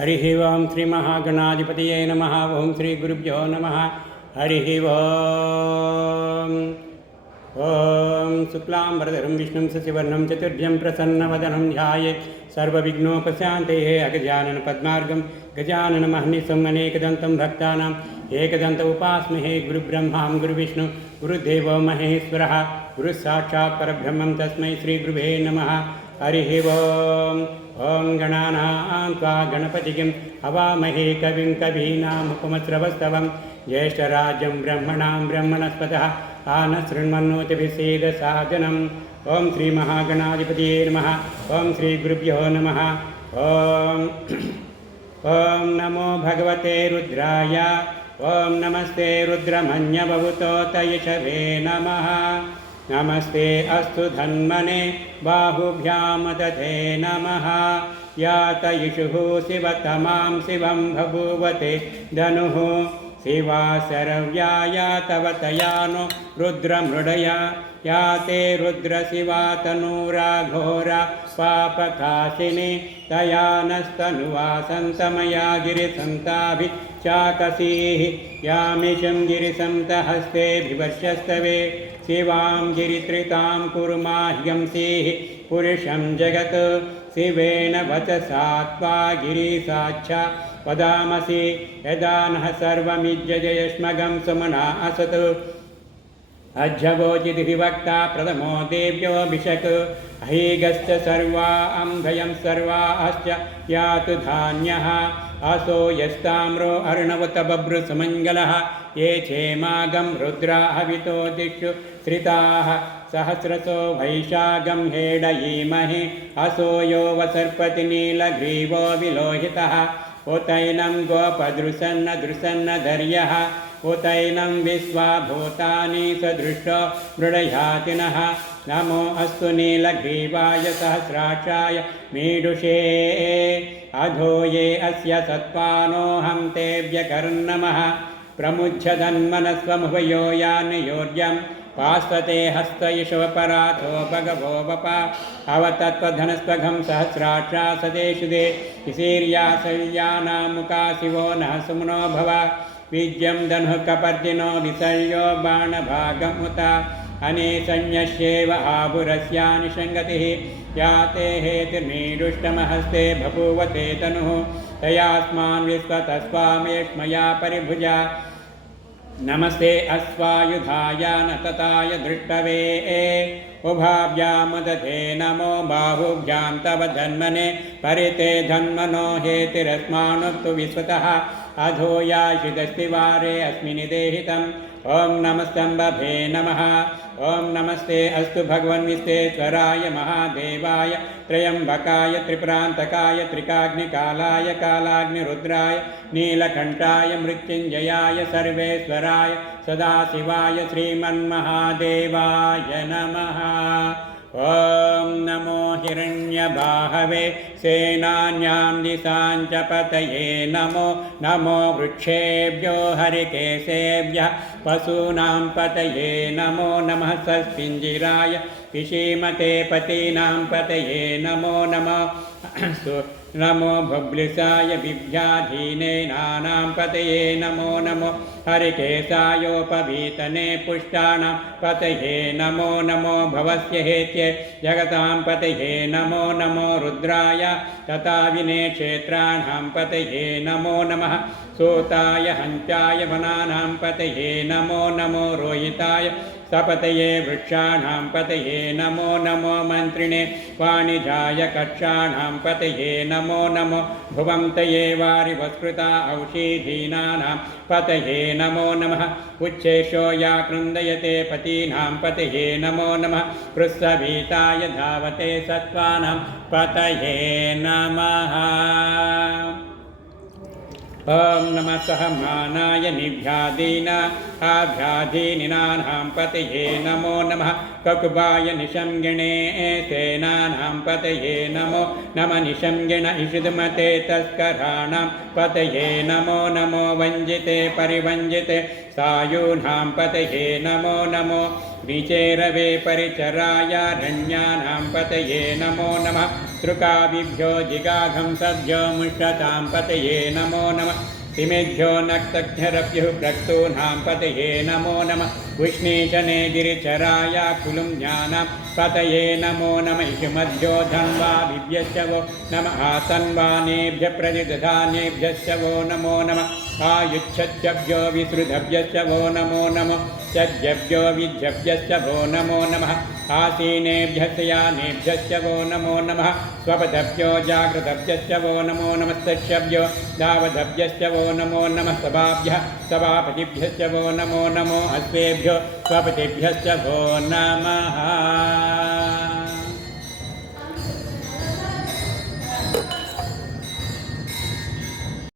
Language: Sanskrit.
हरिः ओं श्री महागणाधिपतये नमः। ओं श्री गुरुभ्यो नमः। हरिः ओं। ओं शुक्लांबरधरं विष्णुं शशिवर्णं चतुर्भुजं प्रसन्नवदनं ध्यायेत् सर्वविघ्नोपशान्तये। अगजानन पद्मार्गं गजाननमहर्निशम् अनेकदन्तं भक्तानाम् एकदन्त उपास्महे। गुरुब्रह्मा गुरुविष्णु गुरुदेवो महेश्वरः गुरुसाक्षात् परब्रह्मं तस्मै श्रीगुरुवे नमः। हरिः ओं। ओं गणानां त्वा गणपतिं हवामहे कविं कवीनामुपमश्रवस्तवं ज्येष्ठराजं ब्रह्मणां ब्रह्मणस्पतः आनशृण्वन्नोतिभिषेदसादनम्। ओं श्री महागणाधिपतये नमः। ओं श्री गुरुभ्यो नमः। ओं नमो भगवते रुद्राय। ओं नमस्ते रुद्रमन्यबहुतोतयशवे नमः। नमस्ते अस्तु धन्मने बाहुभ्यां दधे नमः। यात इषुः शिवतमां शिवं बभूवते धनुः शिवा शरव्या तव तयानो रुद्रमृडया। या ते रुद्रशिवा तनूरा घोरा पापकाशिनी तया नस्तनुवा सन्तमया गिरिसन्ताभिचाकसीः। यामिषं गिरिसन्तहस्तेभिवर्षस्तवे शिवां गिरित्रितां कुर्माह्यं सिः पुरुषं जगत्। शिवेन वचसा त्वा गिरिसाक्षा वदामसि यदा नः सर्वमिज्जयष्मगं सुमना असत्। अज्जवोचिद्विवक्ता प्रथमो देव्योऽभिषक्। अहीगश्च सर्वा अम्भयं सर्वाश्च यातु धान्यः। असो यस्ताम्रो अर्णवत बभ्रुसमङ्गलः। ये क्षेमागं रुद्रा हवितो दिक्षु श्रिताः। सहस्रसो वैशागं हेडयीमहे। असो यो वसर्पति नीलग्रीवो विलोहितः। उतैनं गोपदृशन्न दृशन्नधर्यः। उतैनं विश्वाभूतानि सदृशो मृडयातिनः। नमो अस्तु नीलग्रीवाय सहस्राक्षाय मीडुषे। अधो ये अस्य सत्त्वानोऽहं ते व्यकर्णमः। प्रमुच्छदन्मनस्वमुभयो यानयोर्यं पास्वते हस्तयशवपराथो भगवो वपा। अवतत्त्वधनस्वघं सहस्राक्षा सदेशुदे विशीर्याशल्यानामुका शिवो नः सुमनो भव। विद्यं धनुः कपर्दिनो विसर्यो बाणभागमुता। अनेसंयस्येव आभुरस्यानिषङ्गतिः। या ते हेतिर्मीडुष्टमहस्ते बभूवते तनुः। तयास्मान् विश्वतस्वामेष्मया परिभुजा। नमस्ते अश्वायुधाय नतताय दृष्टवे। उभाभ्यामुदधे नमो बाहुभ्यां तव धन्मने। परिते धन्मनो हेतिरस्मानुक्तु विश्वतः। अधो याशिदस्तिवारे अस्मिन् देहितम्। ॐ नमस्तम्भवे नमः। ॐ नमस्ते अस्तु भगवन्विश्वेश्वराय महादेवाय त्र्यम्बकाय त्रिपुरान्तकाय त्रिकाग्निकालाय कालाग्निरुद्राय नीलकण्ठाय मृत्युञ्जयाय सर्वेश्वराय सदाशिवाय श्रीमन्महादेवाय नमः। ॐ नमो हिरण्यबाहवे सेनान्यां दिशां च पतये नमो। नमो वृक्षेभ्यो हरिकेशेभ्यः पशूनां पतये नमो नमः। सस्पिञ्जिराय पिशीमते पतीनां पतये नमो नमः। नमो बभ्लिसाय विभ्याधीनेनानां पतये नमो नमो। हरिकेशायोपवीतने पुष्टानां पतये नमो नमो। भवस्य हेत्ये जगतां पतये नमो नमो। रुद्राय तथा विने क्षेत्राणां पतये नमो नमः। सूताय हन्त्याय वनानां पतये नमो नमो। रोहिताय सपतये वृक्षाणां पतये नमो नमो। मन्त्रिणे वाणिजाय कक्षाणां पतये नमो नमो। भुवन्तये वारिवस्कृता औषधीनानां पतये नमो नमः। उच्छेषो या कृन्दयते पतीनां पतये नमो नमः। पृष्ठभीताय धावते सत्त्वानां पतये नमः। ॐ नमः सहमानाय निभ्यादीना आभ्याधीनिनानां पतये नमो नमः। ककुबाय निशंगिणे सेनानां पतये नमो नमः। निशंगिण इषुधमते तस्कराणां पतये नमो नमो। वञ्जिते परिवञ्जिते सायूनां पतये नमो नमो विचेरवे परिचरायारण्यानां पतये नमो नमः तृकाविभ्यो जिगाघंसभ्यो मुष्यतां पतये नमो नमः तिमेभ्यो नक्तघ्नरभ्युः प्रक्तूनां पतये नमो नमः उष्णीशने गिरिचराय कुलुञ्जानां पतये नमो नमः इषुमध्यो धन्वादिभ्यश्च वो नमः तन्वानेभ्यः प्रतिदधानेभ्यश्च वो नमो नमः आयुच्छभ्यो विसृधभ्यश्च वो नमो नमः चभ्यभ्यो विद्यभ्यश्च वो नमो नमः आसीनेभ्यः शयानेभ्यश्च वो नमो नमः स्वपदभ्यो जागृतभ्यश्च वो नमो नमः सख्यभ्यो दावदभ्यश्च वो नमो नमः सभाभ्यः सभापतिभ्यश्च वो नमो नमो अश्वेभ्यो स्वपतिभ्यश्च वो नमः।